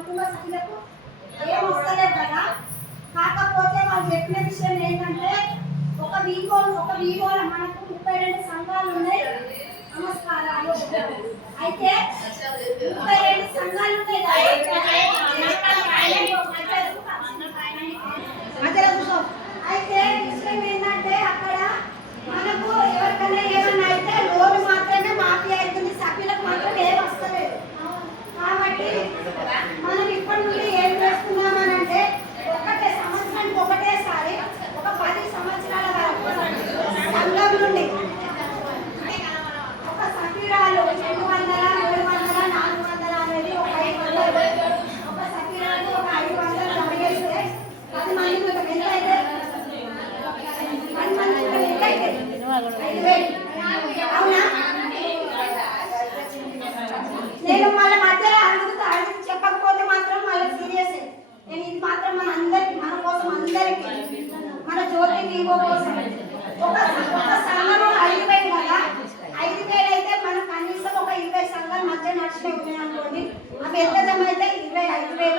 కుటుంబ సభ్యులకు ఏం వస్తలేదు కదా. కాకపోతే వాళ్ళు చెప్పిన విషయం ఏంటంటే ఒక వీవోలో మనకు 32 సంఘాలు ఉన్నాయి. నమస్కారాలు. అయితే 32 సంఘాలు ఉన్నాయి అయితే విషయం ఏంటంటే అక్కడ మనకు ఎవరికైనా ఏమన్నా అయితే లోన్ మాత్రమే మాఫీ అవుతుంది, సభ్యులకు మాత్రం ఏం వస్తలేదు. కాబట్టి మనం ఇప్పటి నుండి ఏం చేస్తున్నామని అంటే ఒకటే సంవత్సరానికి ఒకటేసారి ఒక 10 సంవత్సరాల వరకు సంఘం నుండి ఒక సభ్యురాలు 200, 300, 400 అనేది ఒక 500, ఒక సభ్యురాలు ఒక 500 జమ చేస్తే 10 మంది ఎంత అయితే 10 మంది ఎంత అయితే 5,000. అవునా? నేను మళ్ళీ మధ్యలో అడుగు చెప్పకపోతే మాత్రం మళ్ళీ సీరియస్. నేను ఇది మాత్రం మన కోసం అందరికి మన జ్యోతి వీవో కోసం ఒక సంఘం 5,000 కదా. 5,000 అయితే మనం కనీసం ఒక 20 సంఘాలు మధ్య నడిచినవి ఉన్నాయి అనుకోండి. అవి ఎంత జమ అయితే 25,000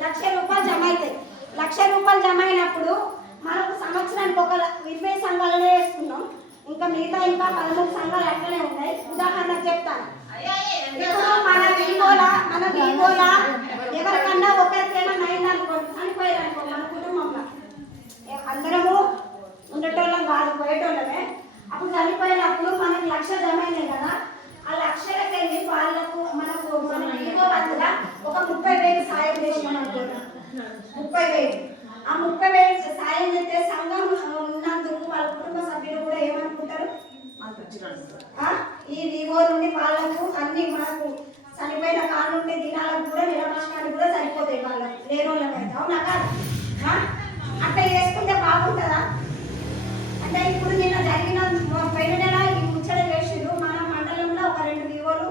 లక్ష రూపాయలు జమ అవుతాయి. 1,00,000 రూపాయలు జమ అయినప్పుడు మనకు సంవత్సరానికి ఒక 20 సంఘాలనే వేసుకున్నాం. ఇంకా మిగతా ఇంకా 13 సంఘాలు అట్లనే ఉన్నాయి. ఉదాహరణకు చెప్తాను. ఇప్పుడు మన వీవోలా ఎవరికన్నా ఒకరికి ఏమన్నా అయిందనుకోండి, చనిపోయారనుకో మన కుటుంబంలో అందరము ఉండేటోళ్ళం కాదు, పోయేటోళ్ళమే. అప్పుడు చనిపోయినప్పుడు మనకి 1,00,000 జమ అయినాయి కదా. ఆ 1,00,000కి వెళ్ళి వాళ్ళకు మన వీవో వంతుగా ఒక 30,000 సాయం చేసినాం అనుకోండి. 30,000 ఆ 30,000 సాయం చేస్తే సంఘం ఉన్నందుకు వాళ్ళ కుటుంబ సభ్యులు కూడా ఏమనుకుంటారు, ఈ వీవో నుండి వాళ్ళకు అన్ని మనకు చనిపోయిన కాళ్ళ నుండి దినాలకు కూడా నిరమర్శనానికి కూడా సరిపోతాయి వాళ్ళకు లేని వాళ్ళకైతే. అవునా కాదు? అట్లా చేసుకుంటే బాగుంటుందా? అంటే ఇప్పుడు నిన్న జరిగిన పోయిన నెల ఈ ముచ్చట చేసిరు. మన మండలంలో ఒక 2 వీవోలు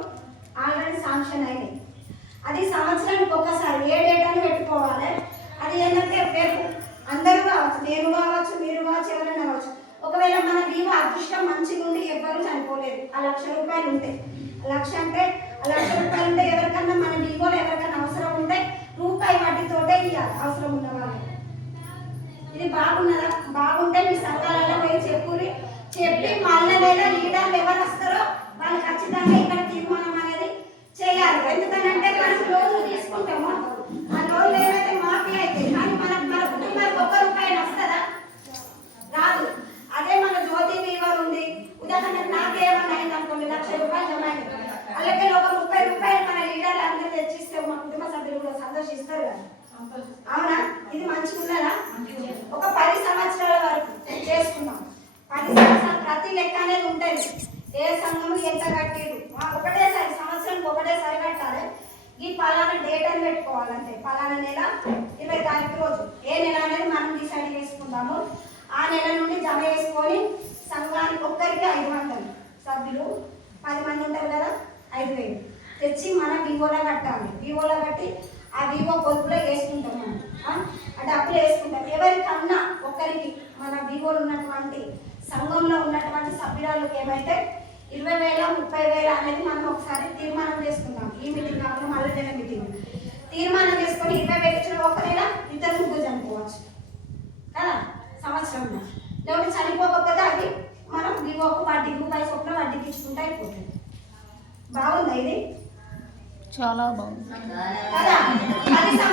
ఆల్రెడీ శాంక్షన్ అయినాయి. అది సంవత్సరానికి ఒకసారి ఏ డేట్ అని పెట్టుకోవాలి. అది ఏంటంటే రేపు అందరూ కావచ్చు, నేను కావచ్చు, మీరు కావచ్చు, ఎవరైనా కావచ్చు. ఒకవేళ మన వీవో అదృష్టం మంచిగా ఉండి ఎవ్వరూ చనిపోలేదు, ఆ 1,00,000 రూపాయలు ఉంటే 1,00,000 అంటే 1,00,000 రూపాయలు ఉంటే ఎవరికన్నా మన వీవోలో ఎవరికైనా అవసరం ఉంటే రూపాయి వడ్డీతోటే ఇవ్వాలి అవసరం ఉన్న వాళ్ళు. ఇది బాగున్నదా? బాగుంటే మీ సంఘాలలో పోయి చెప్పి మళ్ళీ లేదా లీడర్లు ఎవరు వస్తారో వాళ్ళు ఖచ్చితంగా ఇక్కడ తీర్మానం అనేది చేయాలి. ఎందుకంటే మనం లోన్లు తీసుకుంటాము, ఆ లోన్లు ఏవైతే మాఫీ అయితే కానీ మన కుటుంబానికి 1 రూపాయి వస్తుందా? రాదు. అదే మన జ్యోతి వీవో ఉంది. ఉదాహరణకు నాకేమన్నా అయింది అనుకోండి, 1,00,000 రూపాయలు జమ అయింది. అలాగే ఒక 30 రూపాయలు మన లీడర్లు అందరూ తెచ్చిస్తే మా కుటుంబ సభ్యులు కూడా సంతోషిస్తారు కదా. అవునా? ఇది మంచిగా ఉన్నదా? ఒక 10 సంవత్సరాల వరకు చేసుకున్నాం. 10 సంవత్సరాలు ప్రతి లెక్క అనేది ఉంటుంది. ఏ సంఘము ఎంత కట్టిరు ఒకటేసారి సంవత్సరానికి ఒకటేసారి కట్టాలి. ఈ పలానా డేట్ అని పెట్టుకోవాలంటే పలానా నెల 20 తారీఖు రోజు ఏ నెల అనేది మనం డిసైడ్ చేసుకుందాము. ఆ నెల నుండి జమ చేసుకొని సంఘానికి ఒక్కరికి 500 సభ్యులు 10 మంది ఉంటారు కదా, 5,000 తెచ్చి మనం వీవోలో కట్టాలి. వీవోలో కట్టి ఆ వీవో పొదుపులో వేసుకుంటాం. మనం ఆ డబ్బులు వేసుకుంటాం. ఎవరికన్నా ఒక్కరికి మన వీవోలో ఉన్నటువంటి సంఘంలో ఉన్నటువంటి సభ్యురాలకు ఏమైతే 20,000, 30,000 అనేది మనం ఒకసారి తీర్మానం చేసుకుంటాం. ఈ మీటింగ్ కాకుండా మళ్ళీ నెల మీటింగ్ తీర్మానం చేసుకొని 20,000 ఇచ్చిన ఒక నెల 2 ముగ్గురు చనిపోవచ్చు కదా సంవత్సరంలో. లేకపోతే చనిపోకపోతే అది మనం వీవోకు వడ్డీ రూపాయి చొప్పున వడ్డీకి ఇచ్చుకుంటే అయిపోతుంది. బాగుందా? ఇది చాలా బాగుంది కదా.